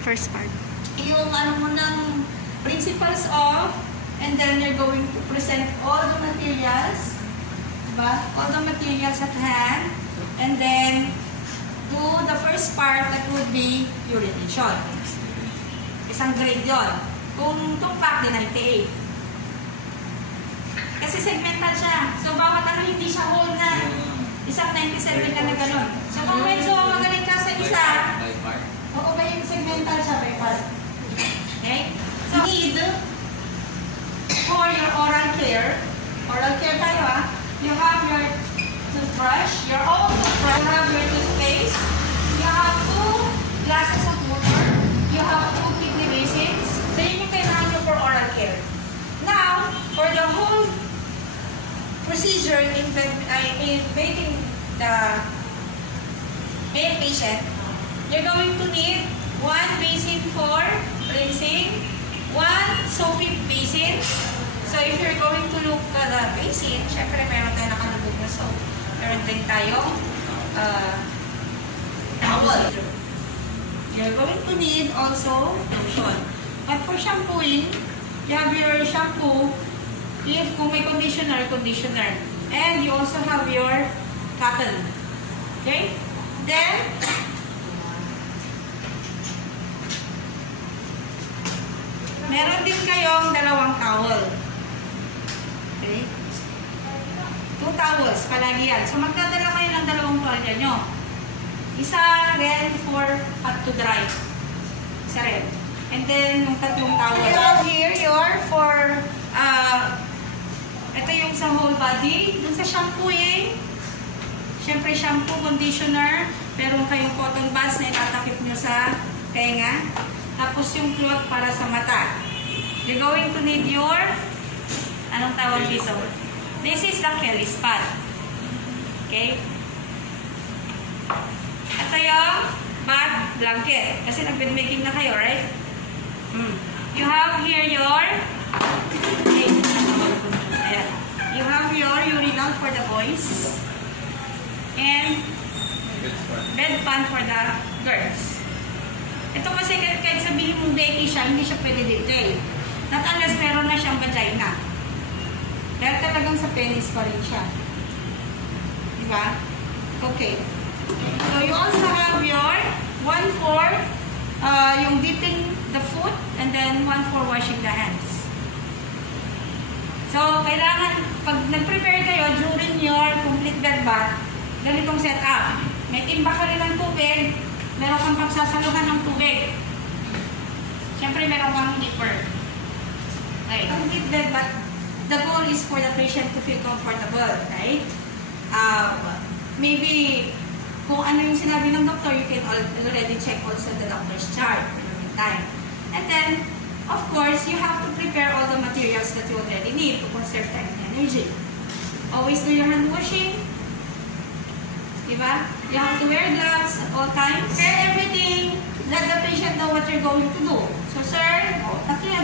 First part. Yung ano mo ng principles of, and then you're going to present all the materials, diba? All the materials at hand, and then do the first part that would be urination. Isang grade yun. Kung tumpak, di 98. Kasi segmental siya. So, bawat ano hindi siya whole na. Isang 97 ka na gano'n. So, kung medyo magaling ka sa isa, oo ba yung segmental siya by part? Okay? So, need for your oral care tayo you have your toothbrush, your own toothbrush, you have your toothpaste, you have 2 glasses of water, you have 2 kidney basins. So, yun yung kailangan nyo for oral care. Now, for the whole procedure in bathing the male patient, you're going to need 1 basin for rinsing, 1 soapy basin. So, if you're going to look at the basin, syempre meron tayo nakalugod na soap. Meron din tayong towel. You're going to need also lotion. But for shampooing, you have your shampoo. If kung may conditioner. And you also have your cotton. Okay? Then, meron din kayong 2 towel. Okay? 2 towels, palagi yan. So, magdadala kayo ng 2 tuwalya nyo. Isa rin for to dry. Isa rin. And then, yung 3 towel. You have here your for ito yung sa whole body. Dun sa shampooing, syempre shampoo, conditioner, meron kayong cotton buds na itatakip nyo sa tenga. Tapos yung cloth para sa mata. You're going to need your, anong tawag dito? This is the Kelly spot. Okay? Ito yung bath blanket. Kasi nag-bedmaking na kayo, right? You have here your, you have your urinal for the boys and bedpan for the girls. Ito kasi kahit sabihin mong deki siya, hindi siya pwede dito eh. Not unless meron na siyang vagina. Kaya talagang sa penis pa rin siya. Diba? Okay. So you also have your 1 for yung dipping the foot and then 1 for washing the hands. So, kailangan, pag nag-prepare kayo during your complete bed bath, ganitong setup. May timba ka rin ng tubig, meron kang pagsasaluhan ng tubig. Siyempre, meron kang heater. Okay. Complete bed bath, the goal is for the patient to feel comfortable, right? Maybe, kung ano yung sinabi ng doctor, you can already check also the doctor's chart in the meantime. And then, of course, you have to prepare all the materials that you already need to conserve time and energy. Always do your hand washing. Diba? You have to wear gloves at all times. Prepare everything. Let the patient know what you're going to do. So, sir,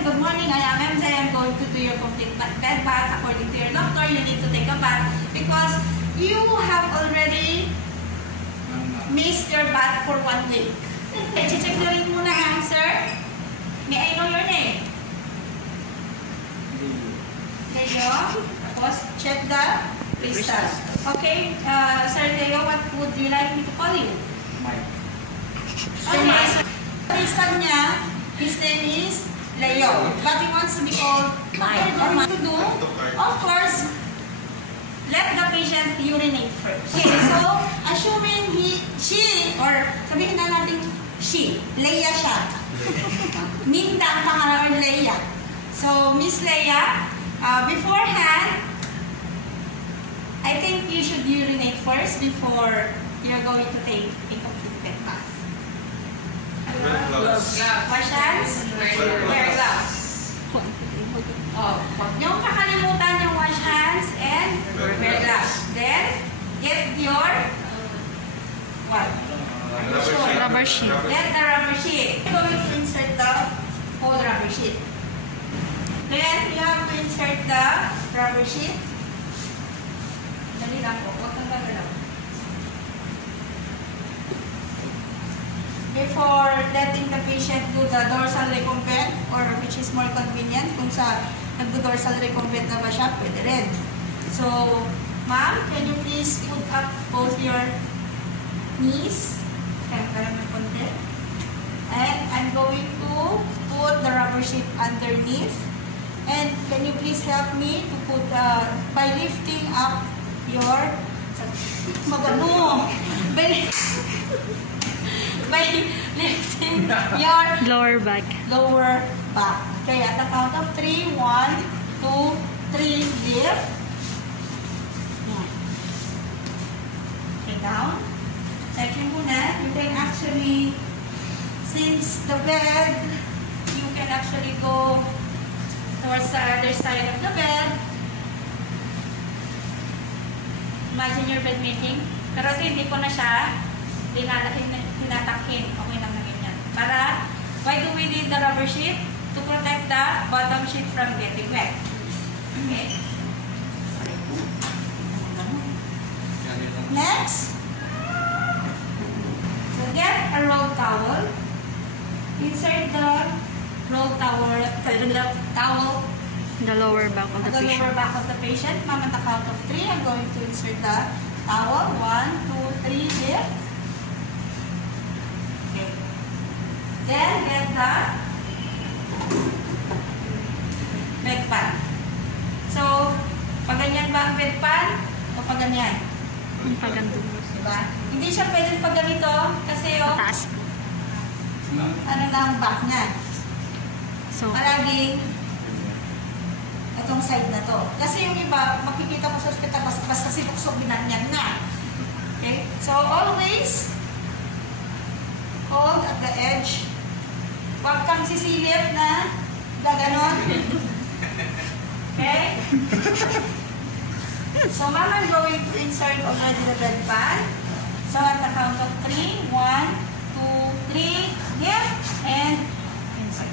good morning. I am MJ. I'm going to do your complete bed bath. According to your doctor, you need to take a bath because you have already missed your bath for 1 week. I-check na rin muna, sir. May I know your name? Leo. Tapos, check the crystal. Okay, Sir Leo, what would you like me to call you? Mike. Okay, so crystal niya, his name is Leo. But he wants to be called Mike. What to do? Of course, let the patient urinate first. Okay, so, assuming she, or sabihin na natin she, Leia siya. Minda ang pangalan, or Leia. So, Miss Leia, beforehand, I think you should urinate first before you're going to take a complete bed bath. Wash hands? Wear gloves. Oh, huwag niyong kakalimutan yung wash hands and wear gloves. Then, get your what? Rubber sheet. Get the rubber sheet. You're going to insert the whole rubber sheet. Then, you have to insert the rubber sheet. Dali lang po. Huwag kang gagalaw. Before letting the patient do the dorsal recumbent or which is more convenient. Kung sa nagdo-dorsal recumbent na ba siya, pwede rin. So, ma'am, can you please put up both your knees? Kaya ng konti. And I'm going to put the rubber sheet underneath. And can you please help me to put, by lifting up your, magano, by lifting your Lower back. lower back. Okay, at the count of 3, 1, 2, 3, lift. Yan. Okay, down. Second muna, you can actually, since the bed, you can actually go towards the other side of the bed. Imagine your bed making. Pero hindi ko na siya tinatakhin. Okay lang na ganyan. Para, why do we need the rubber sheet? To protect the bottom sheet from getting wet. Okay. Next. So get a rolled towel. Insert the rolled towel The lower back of the the patient. lower back of the patient. Ma'am, at the count of 3, I'm going to insert the towel. 1, 2, 3, lift. Okay. Then get the bedpan. So, pag ganyan ba ang bedpan o pag ganyan? Pagando. Diba? Hindi siya pwedeng pag ganito kasi yung Taas. ano na ang back niya. So, Palaging itong side na to. Kasi yung iba, makikita mo sa hospital, basta sinuksok binanyan na. Okay? So, always hold at the edge. Huwag kang sisilip na gaganon. Okay? So, ma'am, I'm going to insert already the bedpan. So, at the count of 3, 1, 2, 3, here, and insert.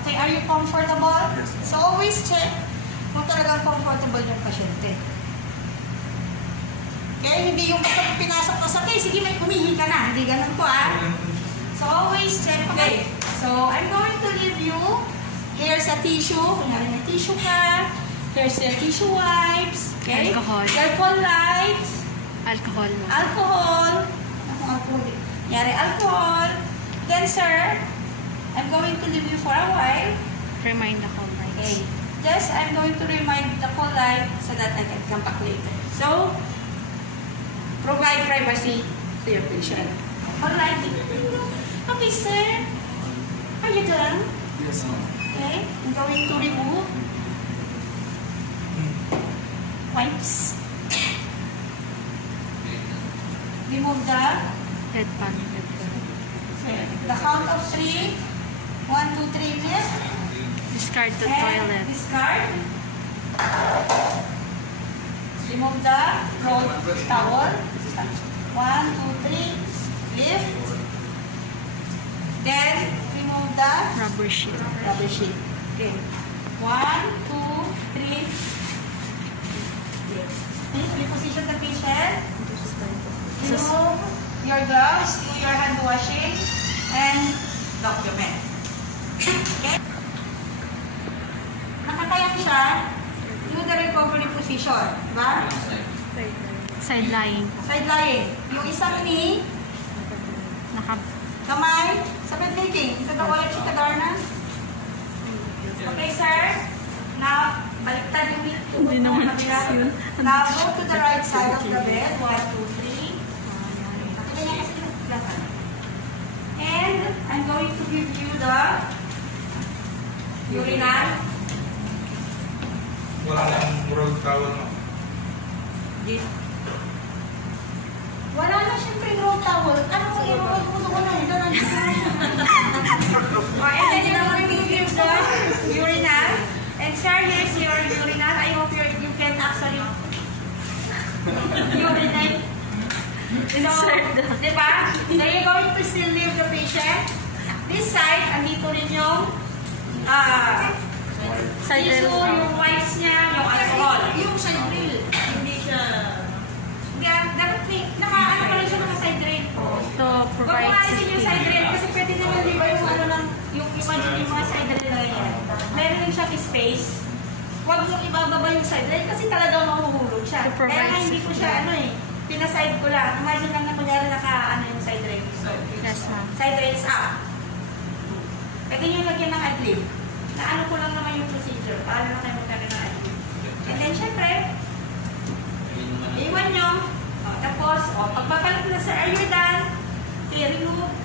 Okay, are you comfortable? Yes. So, always check kung talagang comfortable yung pasyente. Okay, hindi yung basta pinasok ko sa case, sige, may kumihi ka na. Hindi ganun po, ah. So, always check. Okay, so, I'm going to leave you. Here's a tissue. Kunyari may tissue ka. Here's your tissue wipes. Okay? Alcohol. Alcohol lights. alcohol mo. Alcohol. Anong alcohol? Kunyari, alcohol. Then, sir, I'm going to leave you for a while. Remind ako. Okay. Just, I'm going to remind the call light so that I can come back later. So, provide privacy to your patient. Alright. Okay, sir. Are you done? Yes, ma'am. Okay. I'm going to remove wipes. Remove the Headband. the count of 3. 1, 2, 3, lift. Discard the And toilet. discard. Remove the rolled towel. 1, 2, 3, lift. Then remove the Rubber sheet. rubber sheet. Okay. 1, 2, 3. Lift. Please reposition the patient. Remove your gloves, do your hand washing, and document. Okay? Nakatayang siya, do the recovery position. Diba? Side lying. Side lying. Yung isang knee, Naka kamay, sa bed making. Ito na ulit si Tagarna. Okay, sir. Now, baliktad yung knee. Hindi naman cheese yun. Now, go to the right side of the bed. 1, 2, 3. And I'm going to give you the urinal. Wala nang road towel, ma'am. Wala na siyempre roll towel. Ano mo i-roll mo ko na? Ito na. And then you're going to give the urinal. And sir, here's your urinal. I hope you can actually urinate. So, di ba? So, you're going to still leave the patient. This side, andito rin yung tissue, yung wipes niya, yung alcohol. Yung side drill. Hindi siya... Dapat naka-ano pa rin siya naka-side drill. to Huwag mo provide alisin yung side safety. drill kasi pwede naman huwag mong ibababa yung side rail kasi talagang mahuhulog siya. To provide Kaya nga hindi ko siya pinaside ko lang. Imagine lang na kunyari yung side rail. So, Yes, ma'am. side rail is up. Pwede nyo lagyan ng adlib. Naano ko lang naman yung procedure. Paano na kayo magkakaroon ng adlib. And then, syempre, iwan nyo. Tapos, pagpapalit na sir, are you done? Okay, remove.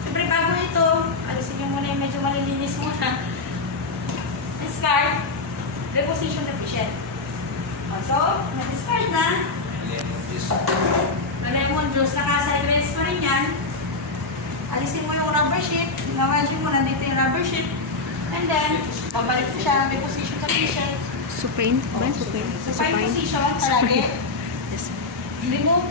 Siyempre, bago ito, alisin nyo muna yung medyo malilinis muna. Discard. Reposition the patient. So, na-discard na. Lemon juice, naka-side rails pa rin yan. Alisin mo yung rubber sheet. Imagine mo, nandito yung rubber sheet. And then, pabalik ko siya. Reposition the patient. Supine? Ba? Supine? Supine position, palagi. Yes. Remove.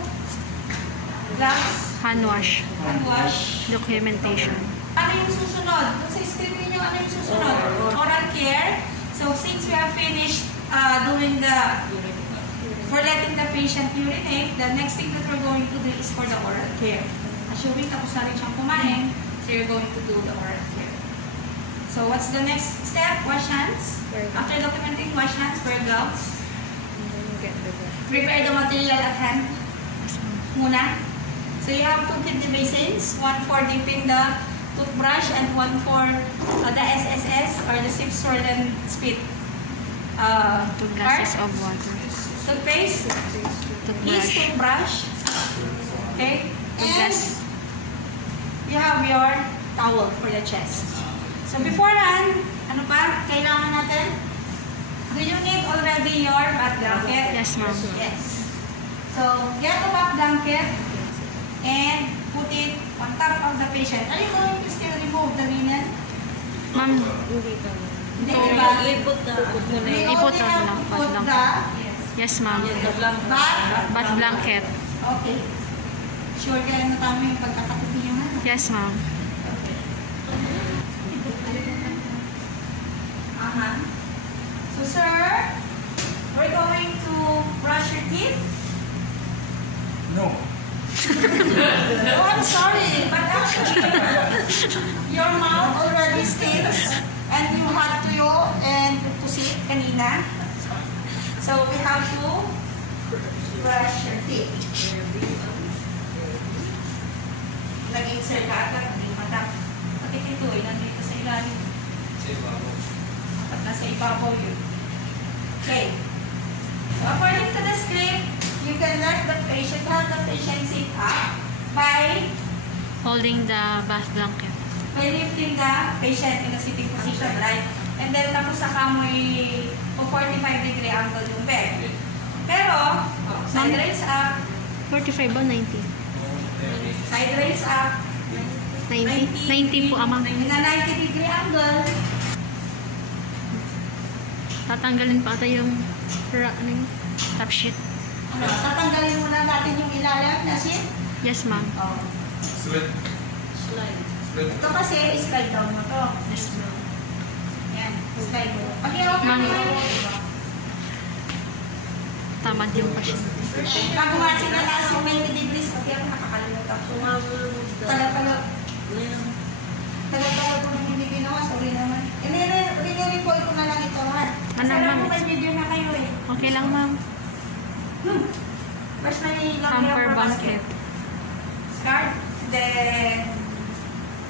Gloves. Hand wash. Hand wash. Documentation. Ano yung susunod? Kung sa script niyo, ano yung susunod? Oral care. So, since we have finished doing for letting the patient urinate, the next thing that we're going to do is for the oral care. Assuming tapos na rin siyang kumain, so you're going to do the oral care. So, what's the next step? Wash hands. After documenting, wash hands, wear gloves. Prepare the material at hand. Muna. So, you have two kidney basins, one for dipping the toothbrush and one for the SSS or the sip, swirl, and spit. 2 glasses of water. Toothpaste, Toothbrush. toothbrush, okay? Two And glass. you have your towel for the chest. So beforehand, ano pa kailangan natin? Do you need already your bath blanket? Yes, ma'am. Yes. So get a bath blanket and put it on top of the patient. Are you going to still remove the linen? Ma'am, Hindi, diba? Ipot na. We Ipot only na have lang, to bath put blanket. Yes, ma'am. bath. Bath blanket. Okay. Sure kayo na tama yung pagkakatupi niyo na. Yes, ma'am. So, sir, we're going to brush your teeth. No. Oh, I'm sorry, but actually, your mouth already stinks, and you had to and to sit kanina. So, we have to brush your teeth. Nag-insert ka agad, hindi mata. Bakit ito nandito sa ilalim? Dapat nasa ibabaw yun. Okay. So, according to the script, you can let the patient have the patient sit up by Holding the bath blanket. lifting the patient in a sitting position, right? And then, tapos saka mo 45-degree angle yung bed. Pero, side raise up, 45 ba? 90? side raise up, 90? 90 po, amang. in a 90-degree angle. Tatanggalin pa ata yung top sheet. Tatanggalin muna natin yung ilalim na sheet. Yes, ma'am. Oh. Sweat. Slide. Sweat. Ito kasi, slide down mo to. Yes, ma'am. Yan, slide mo. Pag-hirap mo Ma'am. naman. Tamad yung patient. Pag umasin na taas yung 90 degrees, pati ako nakakalimutan. Tagal-tagal. Tagal-tagal ko nang hindi ginawa. Sorry naman. Rini-recall ko na lang ito, ha? Ano, Sana ma'am? po may video na kayo, eh. Okay lang, ma'am. Mas may Hamper basket. Start. Then,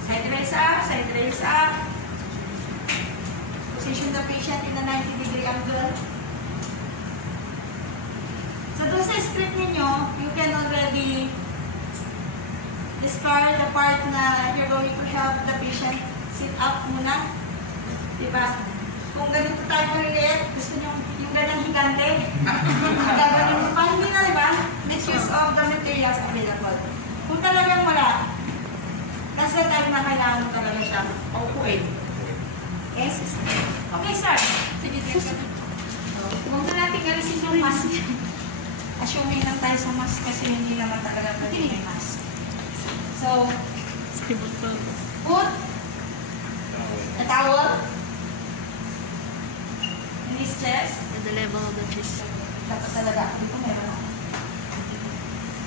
side raise up, side raise up. Position the patient in a 90-degree angle. So, doon sa script ninyo, you can already discard the part na you're going to have the patient sit up muna. Diba? Kung ganito tayo relate, gusto nyo yung ganyang higante, gagawin mo pa, hindi na, diba? Make use of the materials available. Kung talagang wala, that's the time na kailangan mo talaga siya paupuin. Yes? Okay, sir. Sige, huwag na natin galisin yung mask. Assuming lang tayo sa mask kasi hindi naman talaga pwede may mask. So, put the towel in his chest. At the level of the chest. Tapos talaga, dito meron ako.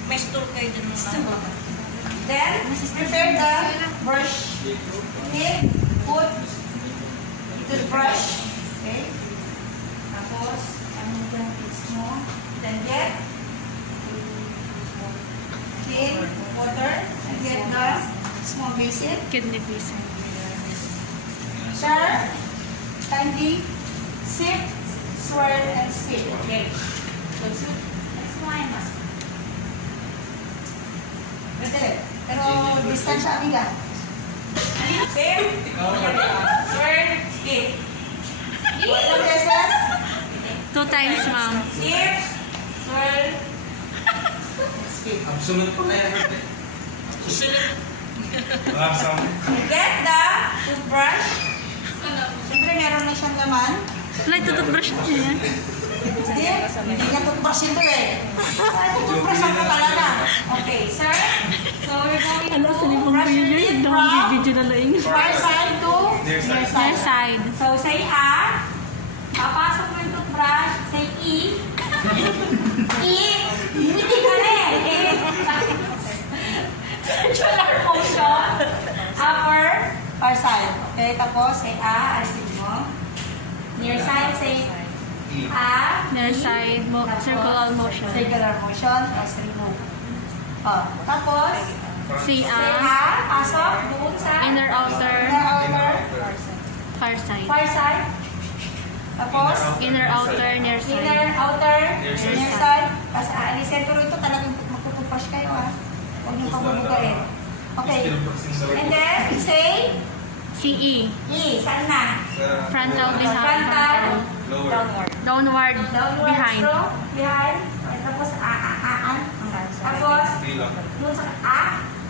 May store kayo dyan mga. Then, prepare the brush. Okay? Put the brush. Okay? Tapos, ano yung fix mo? Then get clean water and get the small basin. Kidney basin. Sir, kindly sip, swirl, and spit. Okay. That's mo ay mas. Pwede. Pero distansya, amiga. Sip, swirl, spit. Ilang beses? 2 times, ma'am. Sip, swirl, spit. Absolute po na yan. Lasang. Get the toothbrush. Siyempre, meron na siyang laman. Like, tututbrush niya yan. Hindi ka toothbrush ito eh. Toothbrush ang kakalala. Okay, sir. So, we're going Ano, sa to libong brush your pinili, teeth doon from video na lang. far side to near Near side. side. So, say A. Papasok mo yung toothbrush. Say E. E. Hindi ka na eh. Circular motion. Upper, far side. Okay, tapos say A. Alisin mo. Near side, say A. Near E. side, Tapos, circular motion. Circular motion. Tapos remove. Oh, tapos, Si say A, A. Pasok doon sa inner outer, inner outer. far side. Far side. Tapos, Inner outer, near side. inner, outer, Near side. near side. Tapos aalisin. Pero ito talagang magpupupas kayo ha. Huwag niyong pabubugarin. Okay. And then, say, CE, E. Saan na? frontal, behind, Frontal. Lower. downward, Downward behind. stroke. Behind. And tapos, aan. Tapos, Bilang. doon sa A.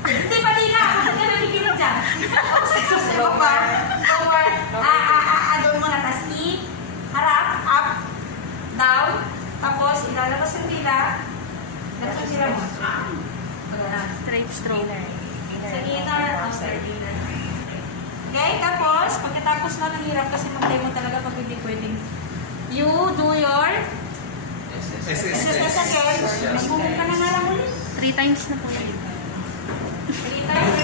Hindi, pati na. Bakit ka nakikinig dyan? Tapos, susunod pa. Downward. Doon muna. Tapos, E. Harap. Up. Down. Tapos, ilalabas yung dila. Lalabas yung dila mo. Straight stroke. Sa inner, outer. Okay, tapos, pagkatapos na ng hirap kasi mag-demo talaga pag hindi pwedeng. You do your exercise again. Nagbuhong ka na nga lang ulit. 3 times na po yun. 3 times.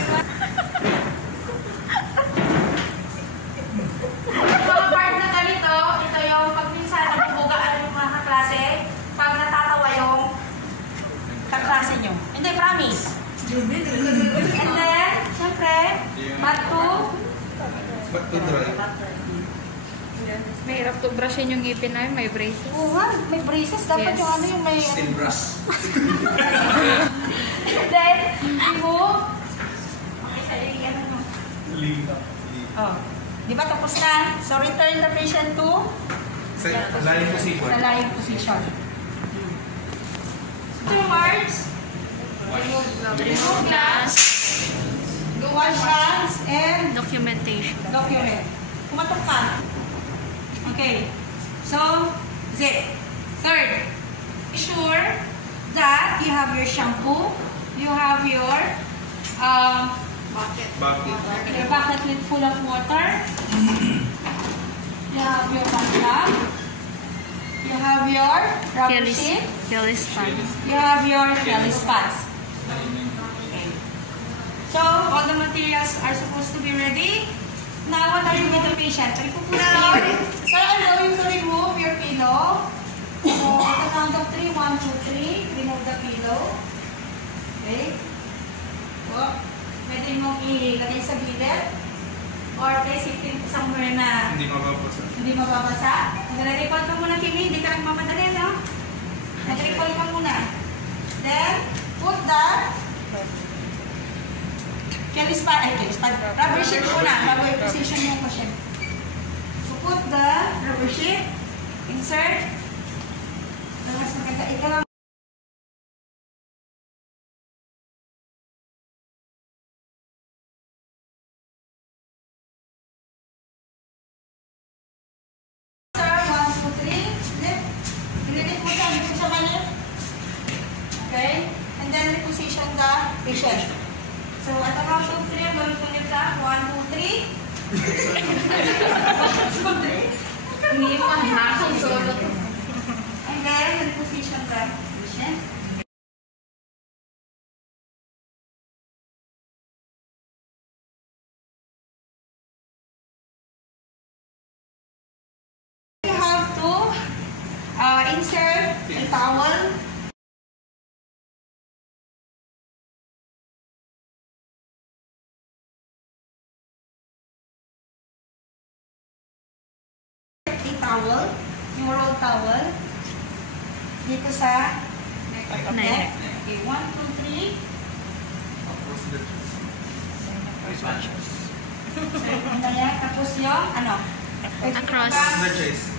Mga part na ganito, ito yung pag minsan nagbubugaan yung mga kaklase, pag natatawa yung kaklase nyo. Hindi, promise. And then, syempre, back to Ba't to dry? Mahirap to brushin yung ngipin namin, may braces. Oo nga, may braces. Dapat Yes. yung ano yung may... Steel brush. And then, remove. Okay, sa'yo yung ano mo. Lean. Oh. Di ba tapos na? So, return the patient to Sa lying position. sa lying position. 2 words. Remove glass. Do wash hands and Documentation. document. Kumatok ka. Okay. So, zip. Third, be sure that you have your shampoo, you have your Bucket. your bucket with full of water, you have your bathtub, you have your rubber sheet, Kelly's fan. you have your Kelly spots. Okay. So, all the materials are supposed to be ready. Now, what are you with the patient? So, so I'm going to remove your pillow. So, at the count of 3, 1, 2, 3, remove the pillow. Okay. So, pwede mong ilagay sa gilid. Or place it in somewhere na Hindi mababasa. hindi mababasa. Nag-recall ka muna, Kimi. Hindi ka nagmamadali, no? Nag-recall ka muna. Then, put the Kelly spot, rubber sheet muna bago i-position mo ko siya. So, put the rubber sheet, insert, mas maganda, ikaw lang. Sir, 1, 2, 3, flip. Ililip mo siya, hindi mo siya maliit. Okay? And then, reposition the patient. So, at the count of 3, I'm going to lift up. 1, 2, 3. 1, 2, 3. Hindi pa nakakang solo. And then, reposition the patient. You have to towel, yung roll towel, dito sa neck. Okay, 1, 2, 3. Tapos yung, ano? Across. The chest.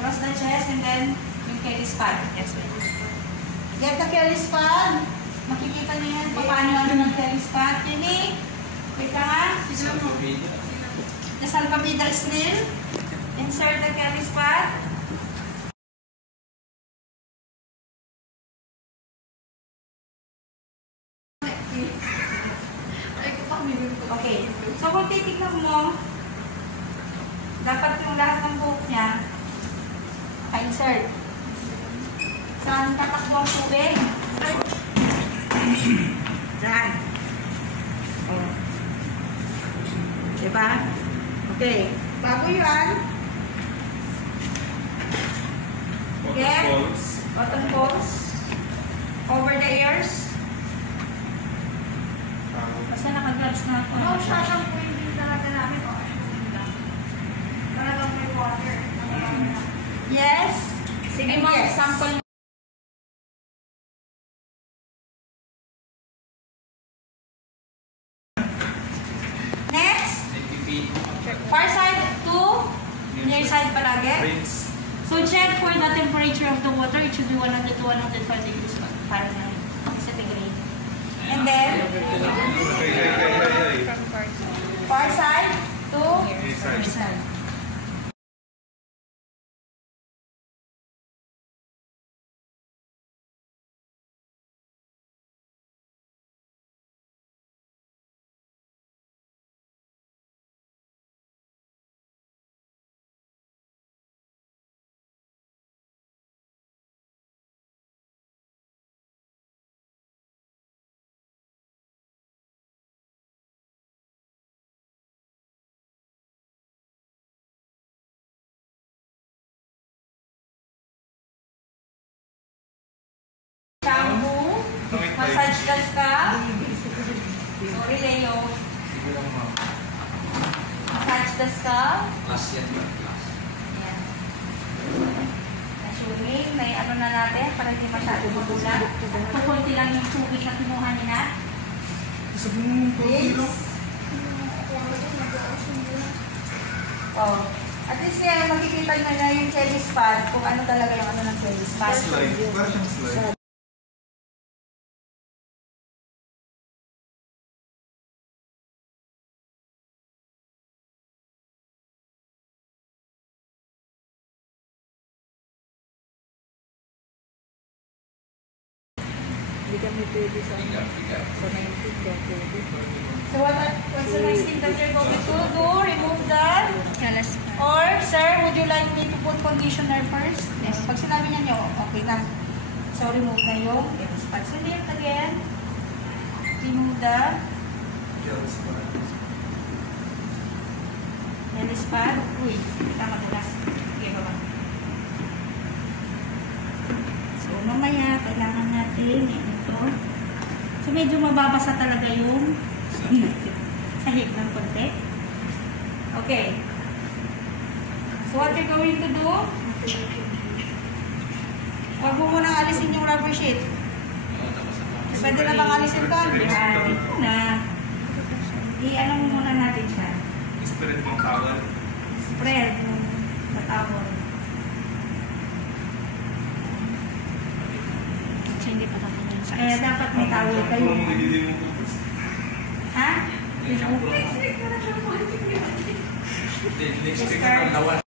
Across the chest and then yung Kelly's pad. Yes, get the Kelly's pad. Makikita niyo yan paano ano ng Kelly's pad. Kelly, wait lang ha. The salpamidal snail. Insert the Kelly's pad. Okay. So kung titignan mo, dapat yung lahat ng buhok niya insert. Saan tatakbo ang tubig? Diyan. Oh. Diba? Okay. Bago yan, get cotton balls over the ears. Basta naka-gloves na ako. Oo, sasampuin din talaga namin. O, assume lang. Talagang may water. Yes. Sige mo, sample. Next. Far side to near side palagi. So check for the temperature of the water. It should be 100 to 105 degrees Fahrenheit. Centigrade. And then far side to near side. Shampoo, massage the scalp. Sorry, Leo. Massage the scalp. Ayan. Assuming may ano na natin para hindi masyado magulang. Kukunti lang yung tubig na kinuha nila. Oh. At least yan, makikita nyo na yung Kelly's pad kung ano talaga yung ano ng Kelly's pad. Slide. Parang slide. Hindi kami pwede sa 19 kaya pwede. So what's the next thing that you're going to do? Remove the... Kalas. Or, sir, would you like me to put conditioner first? Yes. Pag sinabi niya nyo, okay na. So, remove na yung spot. So, lift again. Remove the yellow spot. Uy, tama dulas. Okay, baba. So, mamaya, kailangan natin ito. So, medyo mababasa talaga yung sahig ng konti. Okay. So, what you're going to do? Huwag mo munang alisin yung rubber sheet. Pwede na bang alisin ka? Yan. Ito na. I-ano mo muna natin siya. Spread ng towel. Spread ng towel. So, hindi pa tapos yun sa Kaya dapat may towel kayo. Ha? Next week na lawan.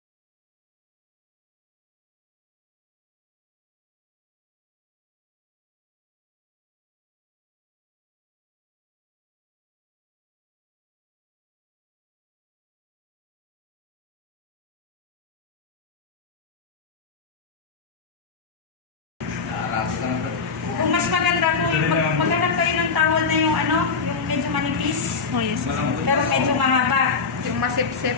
Kung mas maganda kung maghanap kayo ng towel na yung ano, yung medyo manipis. Oh, yes. Pero medyo mahaba. Yung masip-sip.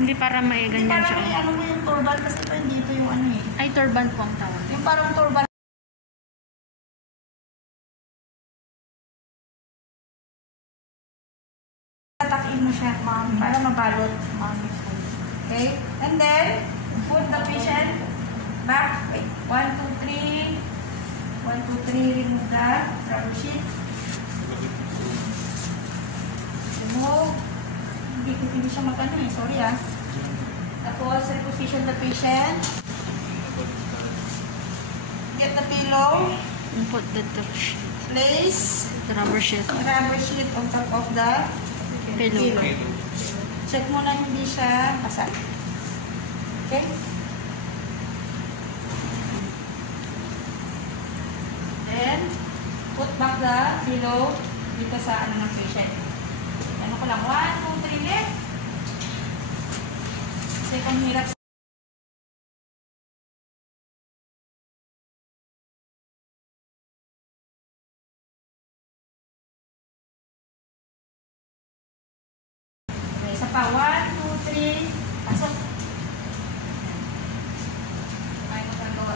Hindi para may ganyan Parang siya. ano mo yung turban kasi pa dito yung ano eh. Ay, turban po ang tawag. Yung parang turban. Tatakin mo siya, ma'am, para mabalot. Ma'am. Okay? And then, put the patient back. Wait. 1, 2, 3. 1, 2, 3. Remove the rubber sheet. Remove. Hindi siya magano eh. Sorry ah. Tapos, reposition the patient. Get the pillow. And put the top sheet. Place The rubber sheet. rubber sheet on top of the Pillow. Check mo na hindi siya basag. Okay? Then, put back the pillow dito sa ano ng patient. Ano ko lang, 1, 2, 3 left. Kasi kung hirap okay, isa pa, 1, 2, 3, pasok. Ay, magagawa.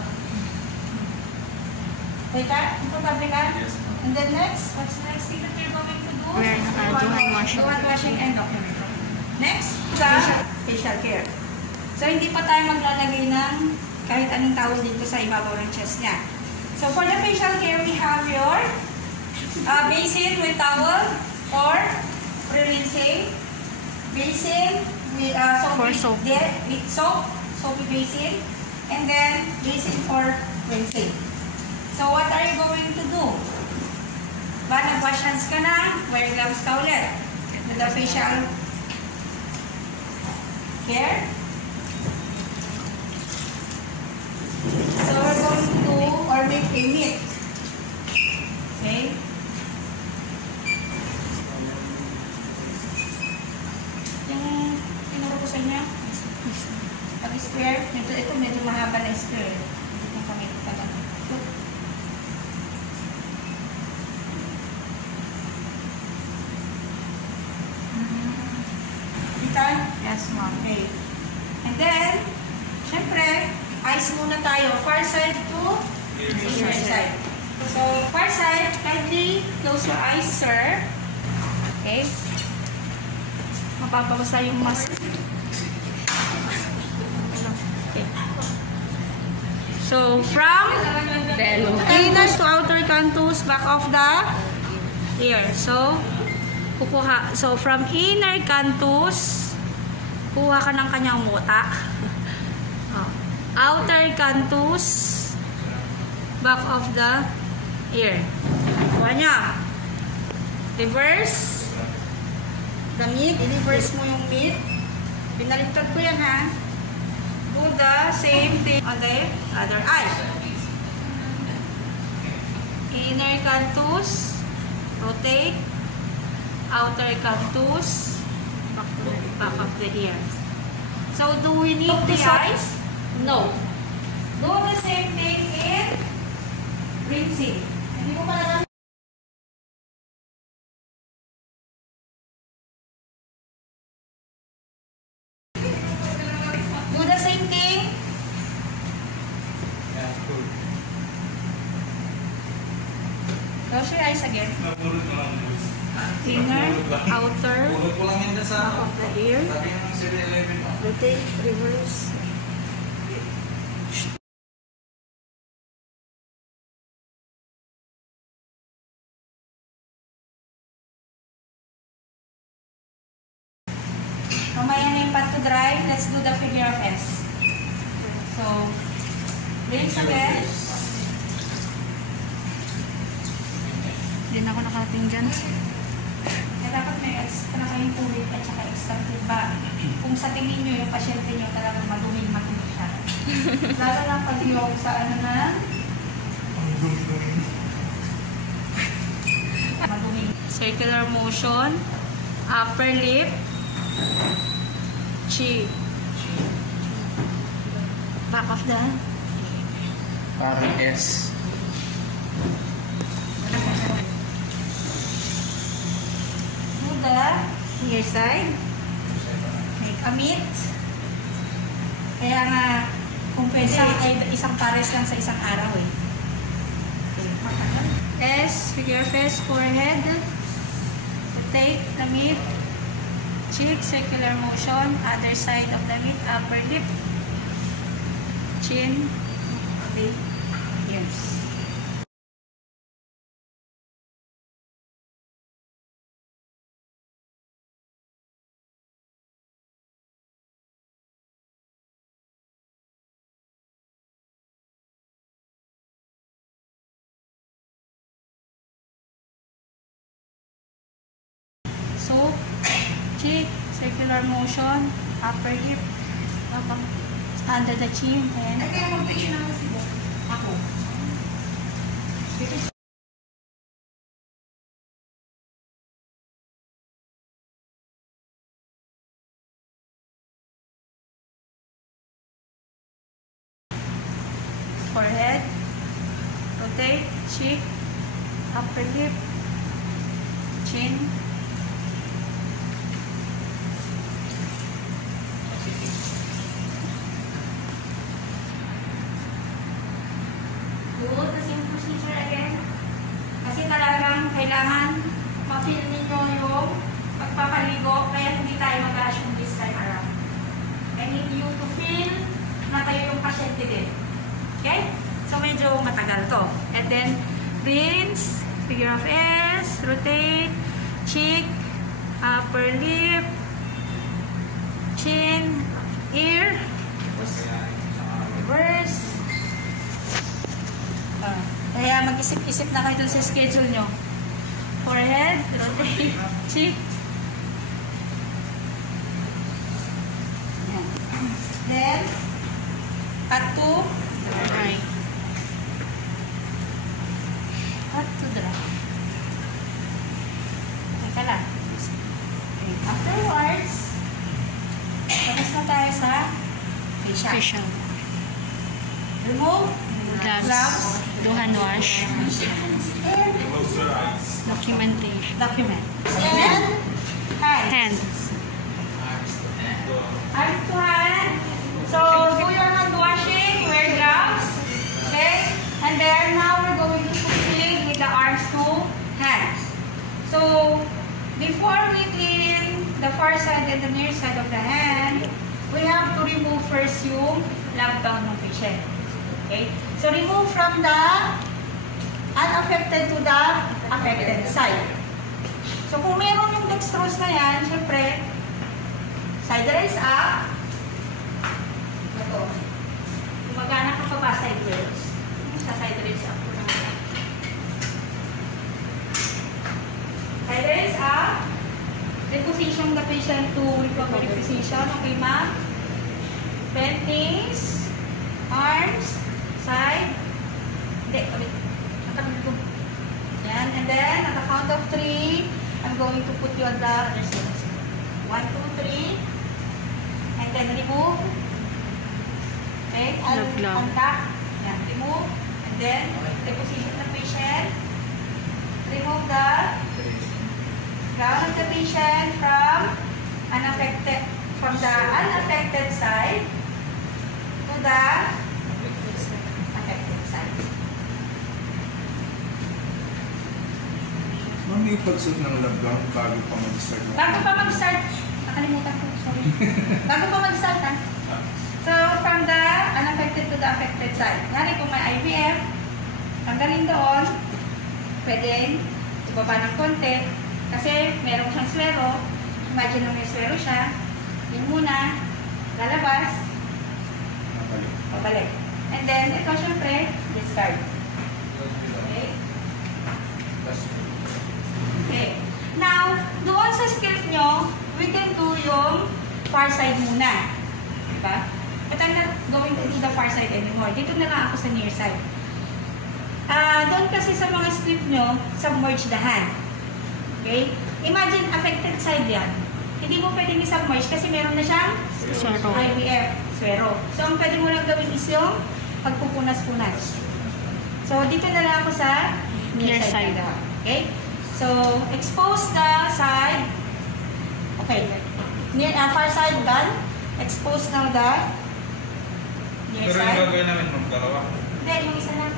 Okay ka? Importante ka? Yes, ma'am. And then next, what's the next thing that you're going to do? We're do hand washing. Do hand washing and document. Next, the facial care. So, hindi pa tayo maglalagay ng kahit anong towel dito sa ibabaw ng chest niya. So, for the facial care, we have your basin with towel or pre-rinsing. Basin with For soap. with soap, soapy basin, and then basin for rinsing. So, what are you going to do? Ba, nag-wash hands ka na, wear gloves ka ulit. With the facial care. So, we're going to do or make a mitt. Okay? Yung tinuro ko sa inyo, ang square, ito medyo mahaba na square. Hindi ko kami talaga. Yes, ma'am. Okay. And then, syempre, eyes muna tayo. Far side to near side. So, far side, kindly close your eyes, sir. Okay. Mapapabasa yung mask. Okay. So, from inner to outer canthus, back of the ear. So, kukuha. So, from inner canthus, kuha ka ng kanyang muta. Outer canthus, back of the ear. Kuha niya. Reverse. The mid. I-reverse mo yung mid. Binaliktad ko yan ha. Do the same thing on the other eye. Inner canthus. Rotate. Outer canthus. Back of the ear. So, do we need the eyes? No. Do the same thing in rinsing. Hindi mo pala do the same thing. Close your eyes again. Napulot ko lang, boys. Inner, outer, Pulot ko lang yan sa back of the ear. sabi ng 7-Eleven. Rotate, reverse. Mamaya na yung pad to dry. Let's do the figure of S. So, rinse again. Hindi na ako nakarating dyan. Kaya dapat may extra kayong tubig at saka extra ba? Kung sa tingin nyo yung pasyente nyo talagang maduming siya. Lalo lang pag yung sa ano na maduming. Circular motion, upper lip, cheek, back of the Parang S. to the ear side. Make a mitt. Kaya nga, kung pwede, ay isang pares lang sa isang araw eh. S, figure face, forehead. Rotate the mitt. cheek, circular motion, other side of the mid, upper lip, chin, okay, ears. So, cheek, circular motion, upper lip, under the chin, and Ay, kaya mag-picture naman si Bo. ako. Forehead, rotate, cheek, upper lip, chin, do the same procedure again. Kasi talagang kailangan ma-feel ninyo yung pagpapaligo, kaya hindi tayo mag-assume this time around. I need you to feel na tayo yung pasyente din. Okay? So medyo matagal to. And then, rinse, figure of S, rotate, cheek, upper lip, chin, ear, reverse. Kaya mag-isip-isip na kayo dun sa schedule nyo. Forehead, rotate, cheek. Yan. Then, cut to dry. Cut to dry. Teka lang. Okay. Afterwards, tapos na tayo sa facial. Facial. Remove Gloves. Do hand wash. Documentation. document. Then, hand. Hand. Hand to hand. So, do your hand washing, wear gloves. Okay? And then, now we're going to proceed with the arms to hands. So, before we clean the far side and the near side of the hand, we have to remove first yung lockdown ng patient. Okay? So, remove from the unaffected to the affected side. So, kung meron yung dextrose na yan, syempre, side raise up. Ito. Magana ka pa ba side raise? Sa side raise up. Side raise up. Reposition the patient to recovery position. Okay, ma'am? Bend knees. Arms. Side. Hindi, ulit. Natagal ko. Yan. And then, at the count of 3, I'm going to put you on the other side. 1, 2, 3. And then, remove. Okay? Contact. Yan. Remove. And then, reposition the patient. Remove the ground of the patient from the unaffected side to the affected side. Ma'am, yung pagsuot ng lab gown bago pa mag-start mo? Bago pa mag-start, nakalimutan ko, sorry. Bago pa mag-start, ha? So, from the unaffected to the affected side. Ngari, kung may IVF, tanggalin doon, pwedeng ibaba ng konti, kasi meron siyang swero. Imagine na may swero siya. Yun muna, lalabas, pabalik. And then, ito syempre, discard. Okay? Okay. Now, doon sa script nyo, we can do yung far side muna. Diba? But I'm not going to do the far side anymore. Dito na lang ako sa near side. Doon kasi sa mga script nyo, submerge the hand. Okay? Imagine, affected side yan. Hindi mo pwedeng i-submerge kasi meron na siyang Swero. IVF, swero. So, ang pwede mo lang gawin is yung pagpupunas-punas. So, dito na lang ako sa near Near side. side. Okay? So, expose the side. Okay. Near, far side done. Expose now the near Pero yung side. gagawin namin, ma'am, dalawa. Hindi, yung isa lang.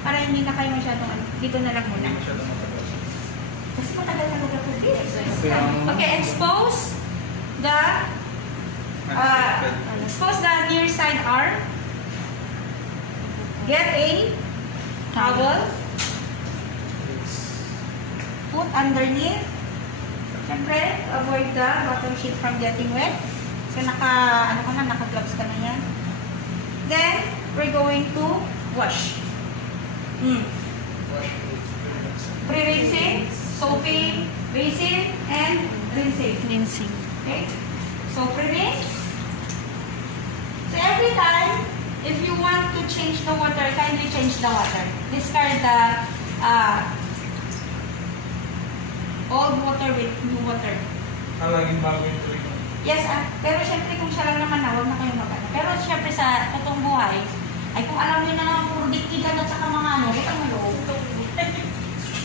Para hindi na kayo masyadong, dito na lang muna. Hindi masyadong matagal. Kasi matagal na mag-approve. Okay, expose the near side arm. Get a towel. Put underneath. Siyempre, avoid the bottom sheet from getting wet. So, naka-gloves ka na yan. Then, we're going to wash. Pre-rinsing, soaping, rinsing, and rinsing. Okay? So, pre-rinse. So, every time, if you want to change the water, kindly change the water. Discard the old water with new water. Laging bago yung tuloy ko. Yes, pero syempre kung siya lang naman na, huwag na kayong magana. Pero syempre sa totoong buhay, ay kung alam niyo na naman puro diktigan at saka mga ano, butang malo.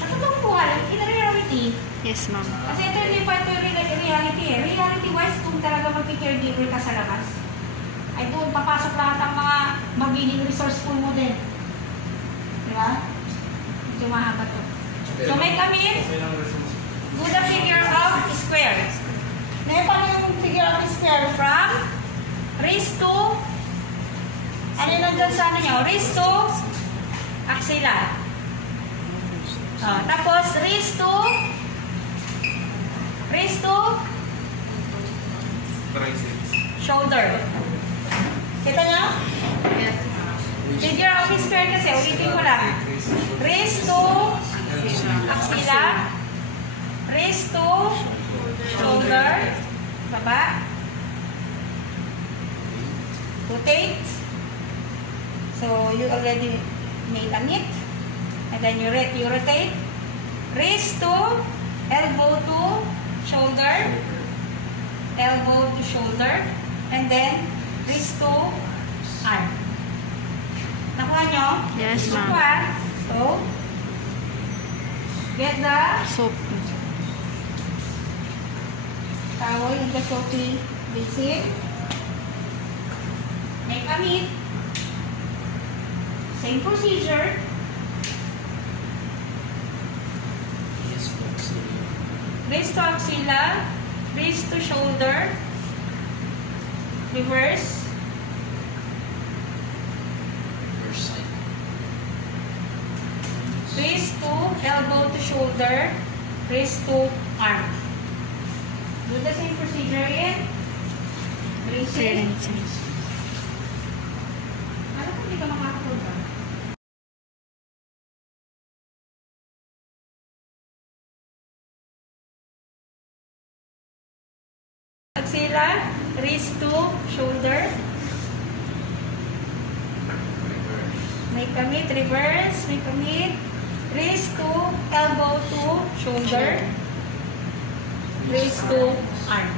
Sa totoong buhay, in reality, Yes, ma'am. kasi ito hindi pa ito reality eh. Reality-wise, kung talaga mag-caregiver ka sa labas, ay doon papasok lahat ang mga magiging resourceful mo din. Di ba? Medyo mahaba to. So, may kami, do the figure of square. Ngayon, paano yung figure of square? From wrist to, ano yun nandun sa ano nyo? Wrist to axilla. Tapos, wrist to shoulder. Kita nyo? Yes. Figure of square kasi, ulitin ko lang. Wrist to axilla. Wrist to shoulder. Baba. Rotate. So, you already made a knit. And then you rotate. Wrist to elbow to shoulder. Elbow to shoulder. And then, wrist to arm. Nakuha nyo? Yes, ma'am. Nakuha. So, get the Soap. towel in the soapy basin. Make a knit. Same procedure. Wrist to axilla, wrist to shoulder, reverse, wrist to elbow to shoulder, wrist to arm. Do the same procedure in rinsing. Ano kung hindi ka makakapunta? Axilla, wrist to shoulder. Make a knit, reverse, make a knit. Wrist to elbow to shoulder. Wrist to arm.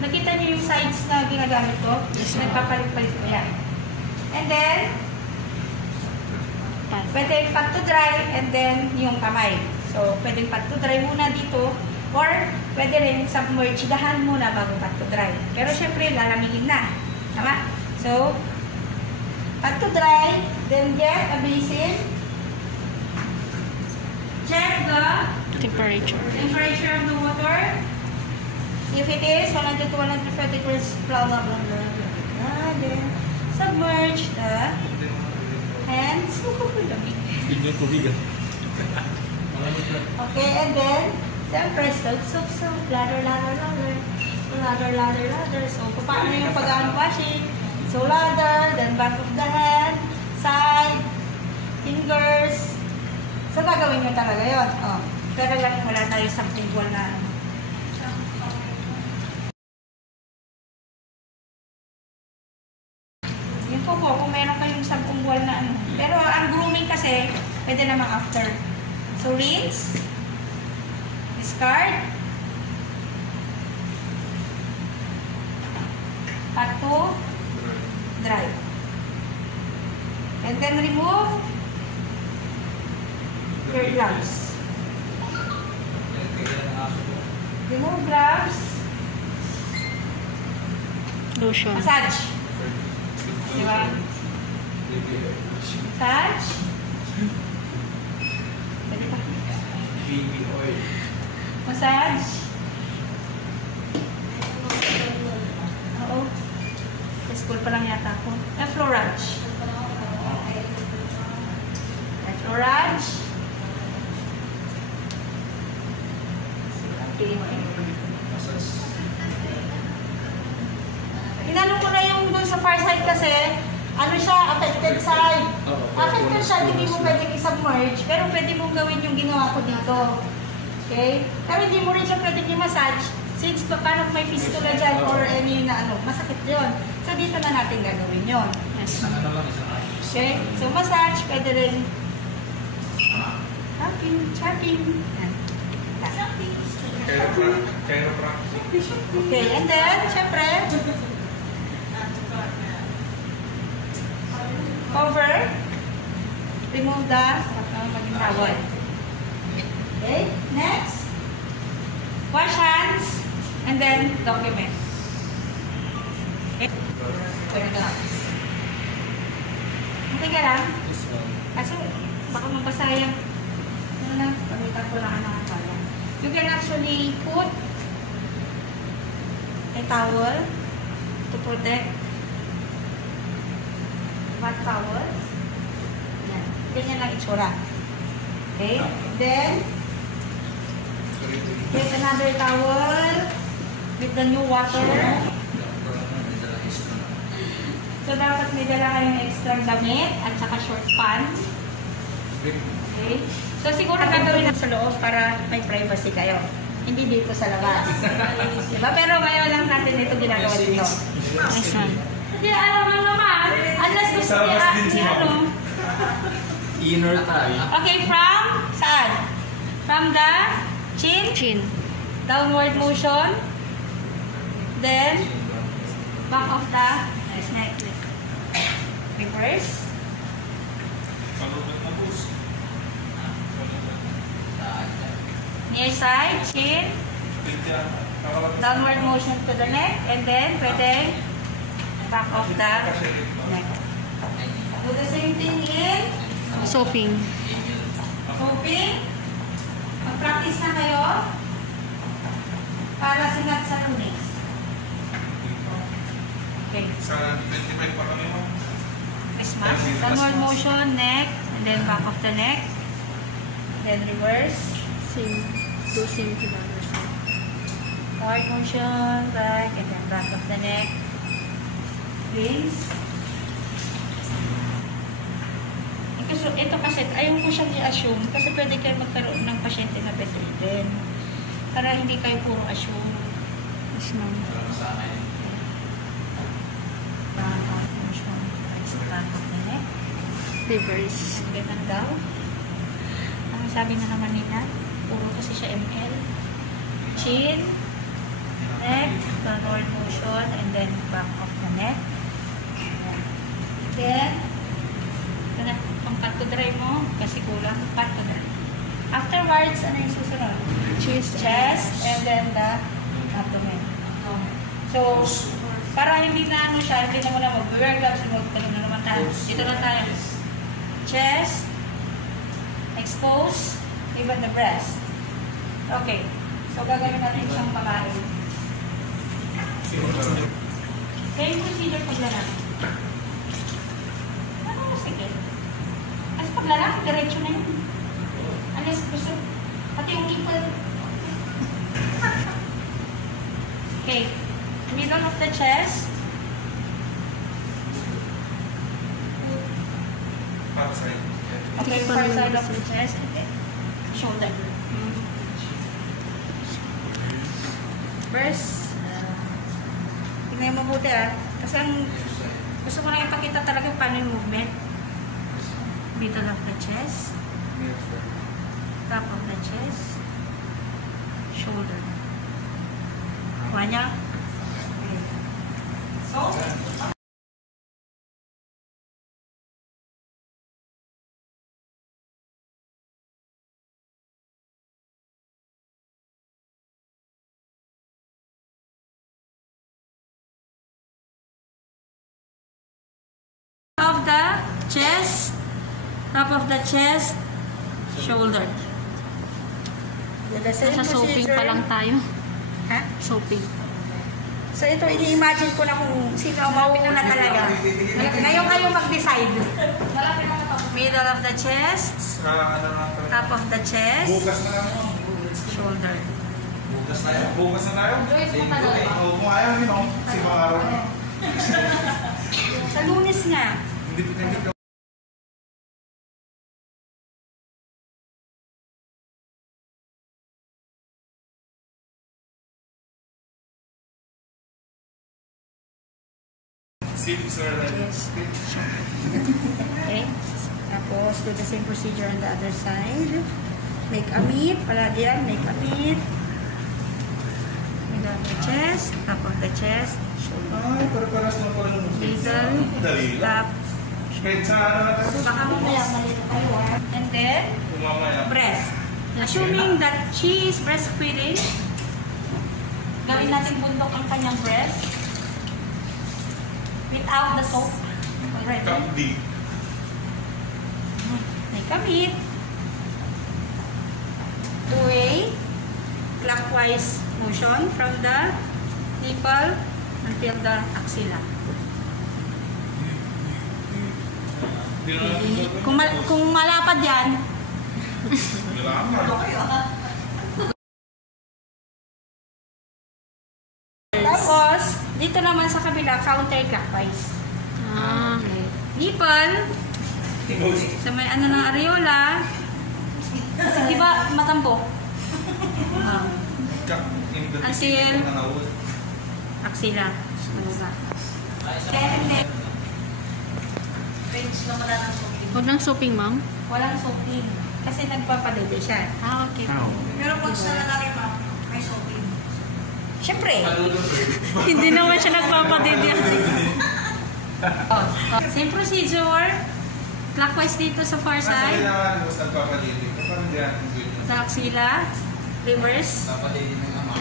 Nakita niyo yung sides na ginagamit ko? Yes, ma'am. Nagpapalit-palit ko yan. And then, pwede pat to dry and then yung kamay. So, pwede pat to dry muna dito or pwede rin submerge dahan muna bago pat to dry. Pero syempre, lalamigin na. Tama? So, pat to dry, then get a basin. Check the temperature of the water. If it is 100 to 150 degrees, blah blah blah blah blah. Then submerge the hands. Okay, and then siyempre so ladder. So paano yung pag-hand washing? So ladder, then back of the hand, side, fingers. So gagawin nyo talaga yun. Oh. Pero lang wala tayo something wall na po kung meron kayong 10 buwan na ano. Pero ang grooming kasi, pwede namang after. So, rinse, discard, pat to dry. And then remove your gloves. Remove gloves. Lotion. Massage. Diba? Touch. Pwede pa. Baby oil. Massage. Oo. Sa school pa lang yata ako. Florage. Florage. Tinanong ko na yung dun sa far side kasi, ano siya, affected side. Affected side, hindi mo pwedeng i-submerge, pero pwede mong gawin yung ginawa ko dito. Okay? Pero hindi mo rin siya pwedeng i-massage, since paano may fistula dyan or any na ano, masakit yun. So dito na natin gagawin yun. Okay? So massage, pwede rin. Chopping. Chiropractic. Okay, and then, syempre, cover, remove the maging towel. Okay, next, wash hands, and then document. Okay, okay ka lang? Kasi baka mabasayang. Ano lang, pamitan ko lang ang towel. You can actually put a towel to protect hot towel. Yan. Ganyan lang itsura. Okay? Then, get another towel with the new water. So, dapat may dala kayong extra damit at saka short pants. Okay? So, siguro gagawin sa loob para may privacy kayo. Hindi dito sa labas. Diba? Pero ngayon lang natin ito ginagawa dito. Nice one. Hindi, alam mo naman. Unless gusto niya, ano. Inner thigh. Okay, from saan? From the chin. Chin. Downward motion. Then, back of the neck. Reverse. Near side, chin. Downward motion to the neck. And then, pwede back of the neck. Do the same thing in Soaping. soaping. Mag-practice na kayo para sinat sa tunis. Okay. Sa 25 pa kami mo. Christmas. Downward motion, neck, and then back of the neck. Then reverse. Same. Do same to the other side. Forward motion, back, and then back of the neck. Please. Ito kasi, ayaw ko siyang i-assume kasi pwede kayo magkaroon ng pasyente na bedridden. Para hindi kayo puro assume. Yes, ma'am. Back motion, back of the neck. Reverse. Ganun daw. Ang sabi na naman nila, puro kasi siya ML. Chin, neck, downward motion, and then back of the neck. Then, ito na, pang pat to dry mo, kasi kulang, pat to dry. Afterwards, ano yung susunod? Chest, and then the abdomen. So, para hindi na ano siya, hindi na mo na mag-workout, so mag-talong na naman tayo. Dito na tayo. Chest, expose, even the breast. Okay. So, gagawin natin siyang pamain. Same procedure pag lalaki. Ano mo sige? Kasi pag lalaki, diretso na yun. Unless gusto, pati yung nipple. Okay. Middle of the chest. Para sa'yo. Okay, far side of the chest. Okay. Shoulder. First, tingnan mo mabuti kasi ang gusto ko lang ipakita talaga paano yung movement. Middle of the chest, top of the chest, shoulder. Kuha niya. Okay. So, of the chest, top of the chest, shoulder. the same Sa soaping procedure. pa lang tayo. Ha? Soaping. So ito, ini-imagine ko na kung sino ang mauuna talaga. Ngayon kayo mag-decide. Middle of the chest, top of the chest, Bukas na lang mo. shoulder. Bukas na yan. Bukas na tayo. Oo, kung ayaw nyo, si mga araw na. Sa Lunes nga. Hindi ka. Sip, sir. Yes. Okay. Tapos, do the same procedure on the other side. Make a meet. Pala diyan, make a meet. Middle of the chest, top of the chest, shoulder, Ay, para-paras na pala nung middle, Dali lang. top. Kahit sa ano natin. Baka mamaya mali na tayo. And then, Mamaya. breast. Assuming that she is breastfeeding, gawin natin bundok ang kanyang breast without the soap. Already. Cup D. Make a meet. Do a clockwise motion from the nipple until the axilla. Hindi na lang. Kung malapad yan, Kailangan. tapos, dito naman sa kabila, counterclockwise. Ah. Okay. Nipple, sa may ano ng areola, di ba matambok? Until axilla. Ano ba? Friends na wala ng soaping. Huwag ng soaping, ma'am. Walang soaping. Kasi nagpapadede siya. Ah, okay. Pero pag sa lalaki ma, may soaping. Siyempre. Hindi naman siya nagpapadede. Same procedure. Clockwise dito sa far Nasa side. kailangan mo sa nagpapadili. Parang di natin good. Sa axilla. Reverse. Papadili ng ama.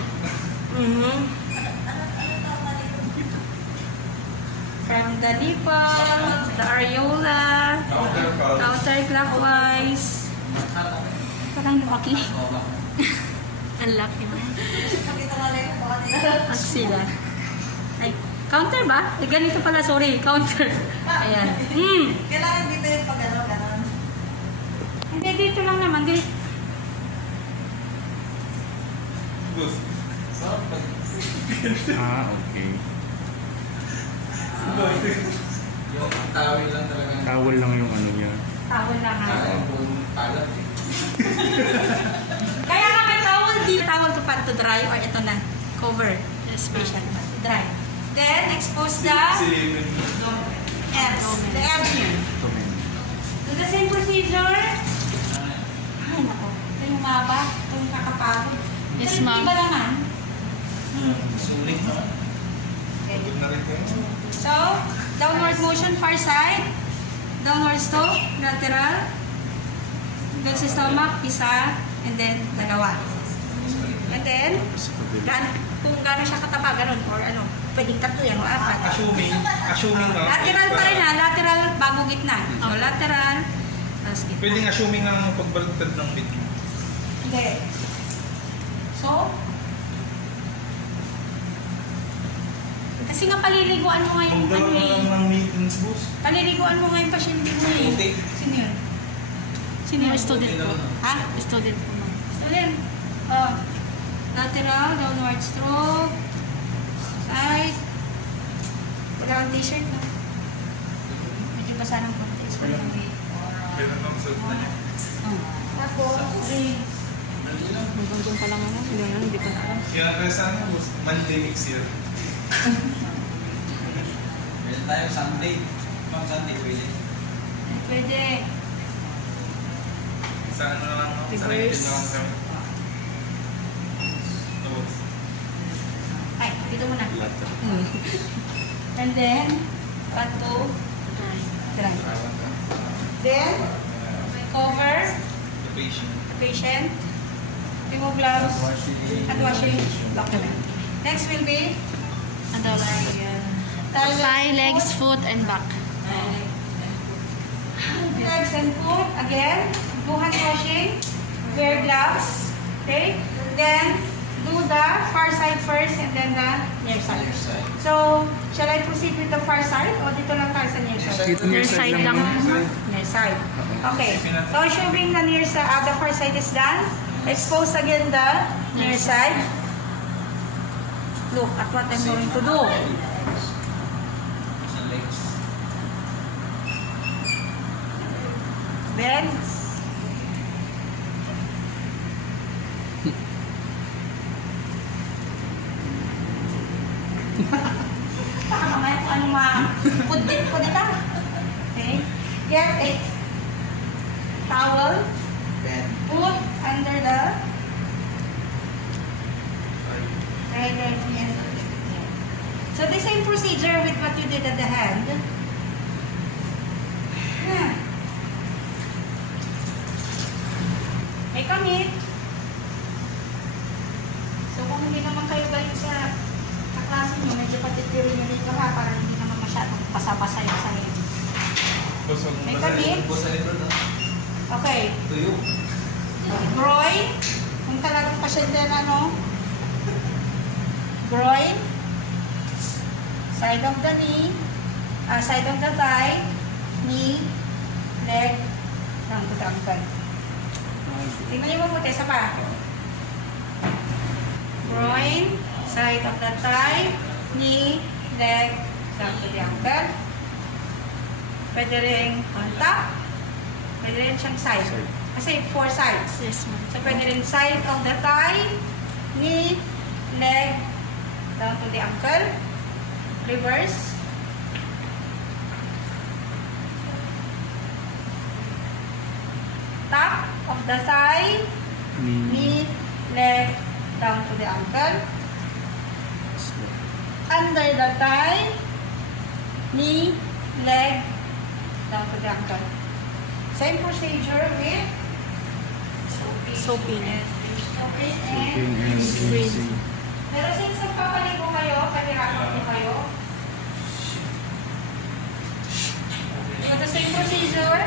From the nipple, the areola, counterclockwise. Parang lumaki. Ang laki mo. Pakita nga lang yung baka Axilla. Ay, counter ba? Eh, ganito pala, sorry. Counter. Ayan. kailangan dito yung pag-ano, gano'n. Hindi, dito lang naman. Dito. Good. Ah, okay. Yung tawil lang talaga. Towel lang yung ano niya. Towel lang ha. Palat eh. Kaya nga may towel dito. Towel to pan to dry or ito na. Cover. Special. Dry. Then, expose the abs. The abdomen. Do the same procedure. Ay, nako. Ito yung maba. Ito yung kakapagod. Yes, Pero ma'am. iba naman. Sulit na. Okay. Pagod na rin kayo. So, downward motion, far side. Downwards to, lateral. Doon sa stomach, isa. And then, dalawa. And then, kung gano'n siya kataba, gano'n. Or ano, pwedeng tatlo yan o apat. Assuming na. Lateral pa rin ha. Lateral bago gitna. So, lateral. Tapos gitna. Pwedeng assuming ang pagbaliktad ng bit. Hindi. So, kasi nga paliliguan mo ngayon Ang dalawa ano eh. lang ng meetings, boss. Paliliguan mo ngayon pasyente mo eh. Okay. Sino yun? Sino yung student po? Ha? Student po, ma'am. Ulit. Oh. Lateral, downward stroke. Side. Wala kang t-shirt na. Medyo basa ng konti. Kaya nang suot na niya. Tapos, Hanggang doon pa lang ano. Hindi ko na alam. Kaya kaya sana, boss, Monday next year. Meron tayo Sunday. Ma'am, Sunday pwede. pwede. Sa ano na lang, sa 19 Reverse. na lang kami. Tapos, Ay, dito muna. And then, cut to dry. Then, cover the patient. the patient. Remove gloves. Hand washing. Lock na lang. Next will be Ano like, thigh, legs, foot, and back. legs and foot. Again, do hand washing. Wear gloves. Okay? Then, do the far side first and then the near side. Near side. So, shall I proceed with the far side o dito lang tayo sa near side? Dito Near side lang. Near side. Okay. So, assuming the near side, the far side is done, expose again the near side. Look at what I'm going to do. Sa legs. Bend. Baka mamaya kung ano ma-pudit ko nila. Okay. Get a towel. Bend. Put under the right hand. So the same procedure with what you did at the hand. May kamit. So kung hindi naman kayo galing sa kaklase nyo, medyo patitirin nyo dito ha, para hindi naman masyadong pasapasa yung sarili. May kamit. Busa rin doon, no? Okay. Tuyo. Groin. Kung talagang pasyente na, no? Groin. Side of the knee. Side of the thigh. Knee. Leg. Down to the ankle. Tingnan niyo mabuti. Isa pa. Groin. Side of the thigh. Knee. Leg. Down to the ankle. Pwede rin on top. Pwede rin siyang side. Kasi 4 sides. Yes, ma'am. So, pwede rin side of the thigh, knee, leg, down to the ankle. Reverse. Top of the thigh, knee, leg, down to the ankle. Under the thigh, knee, leg, down to the ankle. Same procedure with Soaping. soaping and King and rinsing. pero since nagpapaligo kayo, pahirapan ko kayo. So the same procedure,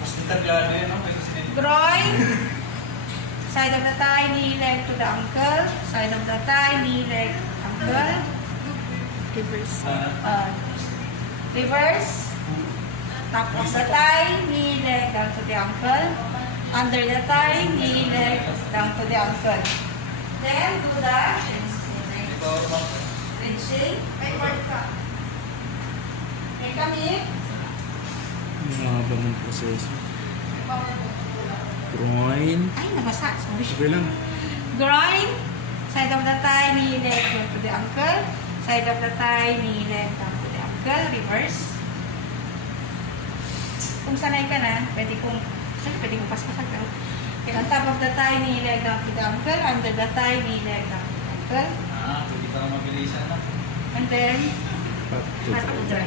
Mas nitaglado yun, no? Kasi sinit. groin, side of the thigh, knee, leg to the ankle, side of the thigh, knee, leg, ankle, Reverse. reverse, top of the thigh, knee, leg, down to the ankle, under the thigh, knee, leg, down to the ankle. Then do the Ito, ma'am. rinsing. May word ka. May kamit. Mahaba mong proseso. Groin. Ay, nabasa. Sorry. Okay lang. Groin. Side of the thigh, knee, leg, down to the ankle. Side of the thigh, knee, leg, down to the ankle. Reverse. Kung sanay ka na, pwede kong paspasan ka. Okay, on top of the thigh, knee, leg, down to the ankle. Under the thigh, knee, leg, down to the ankle. Pwede pa lang mabilisan, no? And then, Up to pat to dry.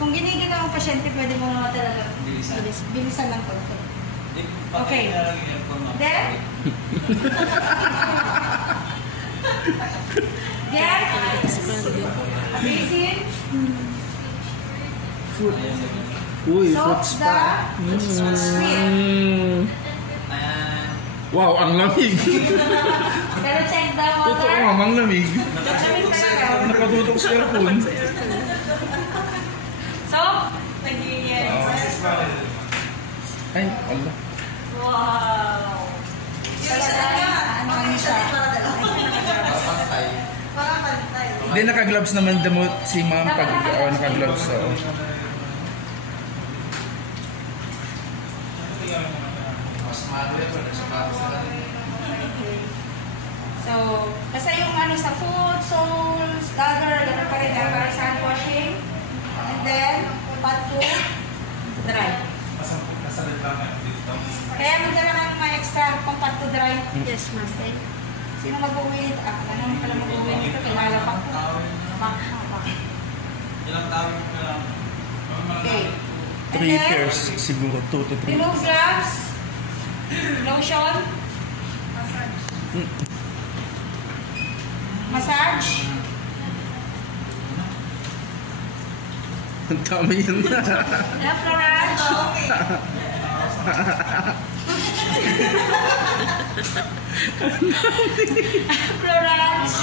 Kung giniginaw ang pasyente, pwede mo naman talaga Bilisan. bilisan lang to. Di, Okay. patay na lang yung aircon, ma'am. Then, get basin, Uy, soak foot the spa. feet. Ayan. Wow, ang lamig. Pero check the Totoo, water. ma'am, ang lamig. Nakatutok sa Nakatutok. Nakatutok sa aircon. So, nag-iingat. Ay, Allah. Wow! Ano siya? Pantay. Hindi, naka-gloves naman damo si ma'am pag naka-gloves. So. Mas malulit pa na sapatos na lang. So, basta yung ano sa foot, soles, lather, ganun pa rin para sa hand washing. And then, pat to dry. Kasalit lang yan. Dito. Kaya magdala ka ng mga extra pang pat to dry. Yes, ma'am. Okay? Sino mag-uwi nito? Ako na naman pala mag-uwi nito. Kilala pa ko. Ilang tawag ko lang. Okay. And 3 then, pairs siguro, 2 to 3. remove gloves, lotion, massage, Ang dami yan na. left garage, Effleurage.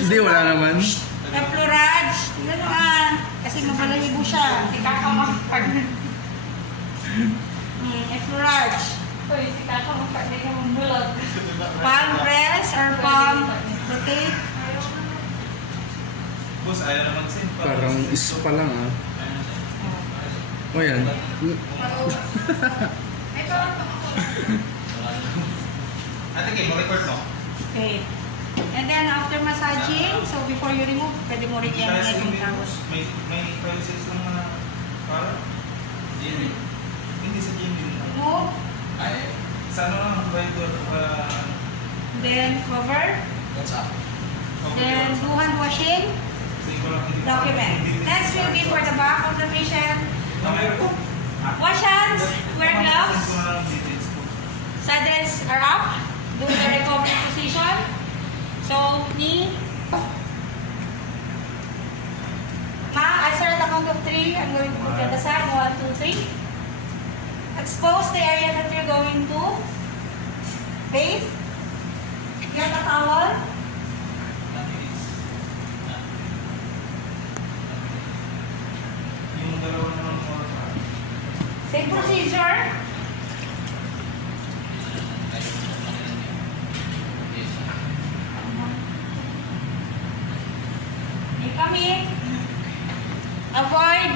Hindi, wala naman. Effleurage. Ano kasi mabalahibo siya. Hindi kakamakpag. Effleurage. Uy, si Kaka magpagay yung bulog. Palm press or palm rotate. Boss, ayaw naman sin. Parang is pa lang ah. O yan. Ate Kay, mo-record mo. Okay. And then after massaging, so before you remove, pwede mo rin yan Kaya na sa yung hindi, towel. boss, may prices lang na para? Jimmy. Hindi sa Jimmy. Remove. Ay, Sa ano lang, by Then cover. what's up? Then do hand washing. Document. Next will be for the back of the patient. Wash hands. Wear gloves. Saddles are up. Do the recovery position. So, knee. Ma, I start at the count of 3. I'm going to put the side. 1, 2, 3. Expose the area that you're going to bathe. Get a towel. Yung dalawa naman mo. Same procedure. Kami, avoid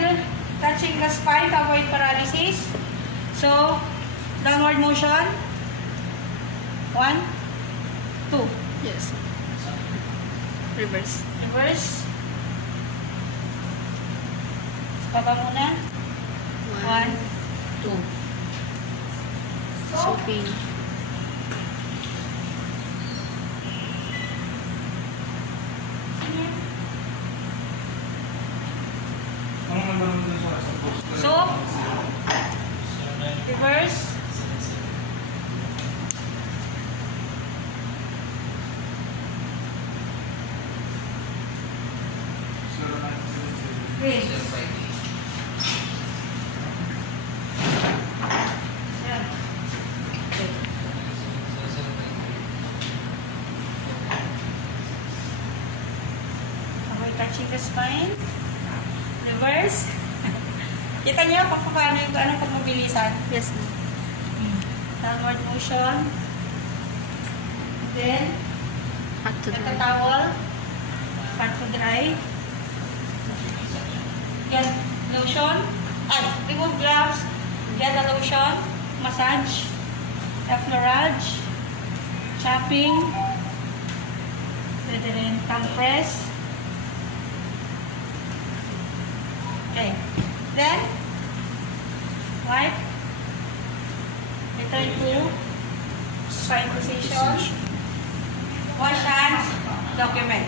touching the spine to avoid paralysis. So, downward motion. 1, 2. Yes. Reverse. Reverse. Baba muna. 1, 2. So pain. Ano naman naman sa boss? So, reverse. Wait. Yan. Avoid touching the spine. Reverse. Kita niyo kung paano yung anong pagmobilisan. Yes, ma'am. Downward motion. Then, Hot to get a dry. towel. Pat to dry. Get lotion. Remove gloves. Get a lotion. Massage. Effleurage. Chopping. Pwede rin thumb press. Okay. Then, wipe. Return to spine position. Wash hands. Document.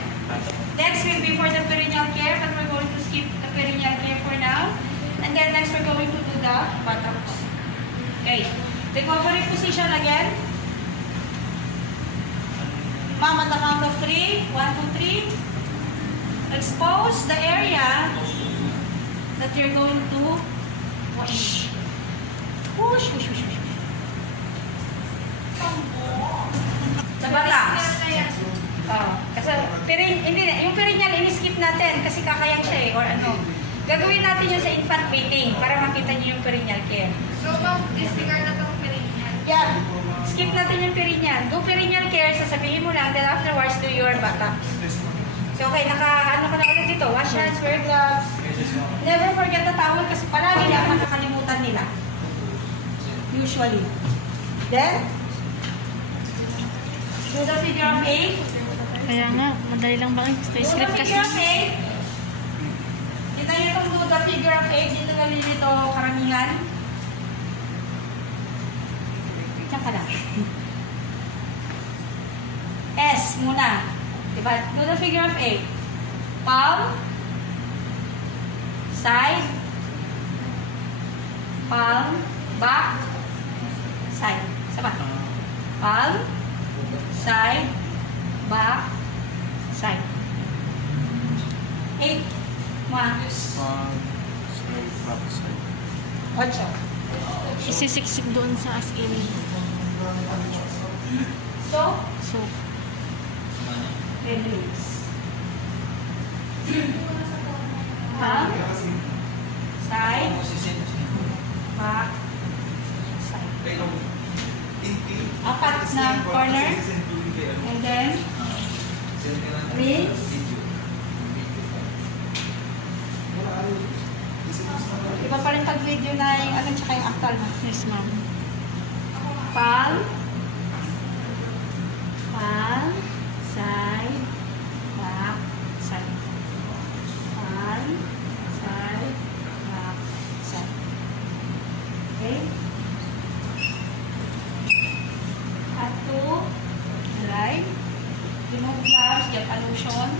Next will be for the perineal care, but we're going to skip the perineal care for now. And then next we're going to do the buttocks. Okay. Recovery position again. Mom, at the count of 3. 1, 2, 3. Expose the area that you're going to wash. Push, push, push, push. The buttocks. Kasi hindi na, yung perineal ini-skip natin kasi kakayang siya eh, or ano. Gagawin natin yun sa infant bathing para makita niyo yung perineal care. So, ma'am, disregard na itong perineal. Yeah. Skip natin yung perineal. Do perineal care, sasabihin mo lang, then afterwards do your buttocks. So, okay, ano ka na ulit dito? Wash hands, wear gloves. Never forget the towel kasi palagi lang nakakalimutan nila. Usually. Then, do the figure of 8. Kaya nga, madali lang ba? Stay Do the script kasi. figure of 8. Kita nyo itong do the figure of 8. Dito nalilito karamihan. Diyan ka lang. S muna. Diba? Do the figure of 8. Palm. Side. Palm. Back. Side. Sama. Palm. Side. Back. Side. 8. 1. 8. Isisiksik doon sa as-in. So, So, release. Palm, side, back, side. Apat na corner. And then, rinse. Iba pa rin pag-video na yung ano tsaka yung actual mo. yes ma'am. Palm, palm, side, back, side. Palm, side, back, side. Okay? At two, right? Remove gloves, get a lotion.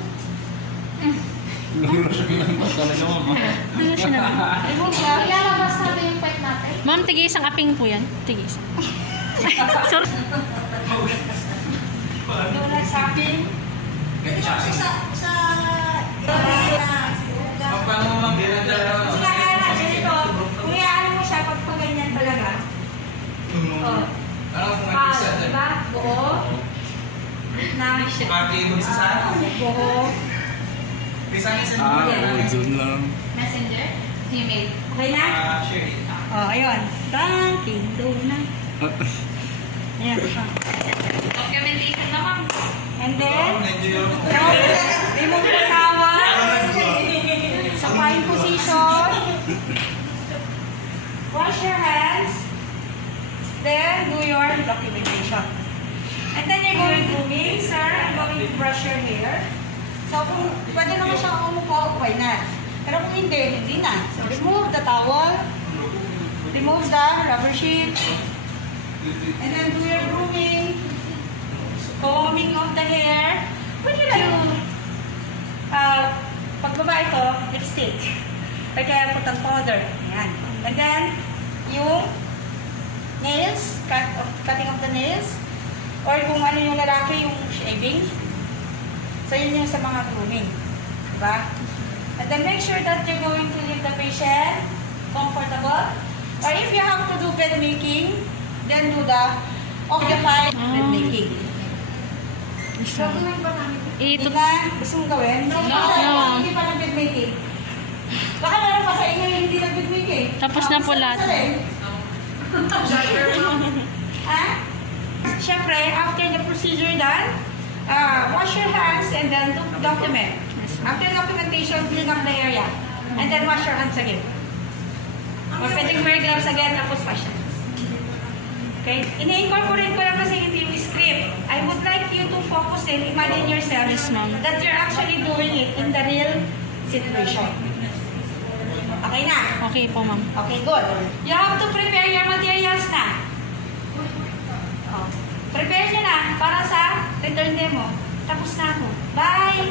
Ano siya naman? Remove gloves. Ilalabas natin yung pipe natin. Ma'am, tig-isang aping po yan. Tig-isang. Sorry. Do not shopping. Paano mo mang ginagawa? Sila kaya na, ganito. Kung iaano mo siya, pag ganyan talaga. Oh. Ano kung may Pal, pisa dyan? diba? Buo. Na, Pati magsasara. buo. Pisang isa Zoom lang. Messenger? Email? Okay na? Share it. Oh, ayun. Dunkin' Donut. Ayan. Documentation na ma'am. And then, Medyo yun. remove the towel. Sa fine position. Wash your hands. Then, do your documentation. And then you're going grooming. Sir, I'm going to brush your hair. So, kung pwede naman siyang umupo, why not? Pero kung hindi, hindi na. So, remove the towel. Remove the rubber sheet. And then do your grooming. Combing of the hair. Pwede na yung pagbaba ito, lipstick. Pwede put ang powder. Ayan. And then, yung nails, cutting of the nails. Or kung ano yung lalaki, yung shaving. So, yun yung sa mga grooming. Diba? And then make sure that you're going to leave the patient comfortable. Or if you have to do bed making, then do the occupied bed making. Isa. Gagawin ba namin? Hindi na gusto mong gawin? No. Hindi pa ng bed making. Baka meron pa sa inyo yung hindi ng bed making. Tapos na po lahat. Ha? Siyempre, after the procedure done, wash your hands and then document. After documentation, clean up the area. And then wash your hands again. Or pwedeng wear gloves again, tapos wash your hands. Okay? Ini-incorporate ko lang kasi hindi yung script. I would like you to focus and imagine yourself Yes, ma'am. that you're actually doing it in the real situation. Okay na? Okay po ma'am. Okay, good. You have to prepare your materials na. Oh. Prepare nyo na para sa return demo. Tapos na ako. Bye!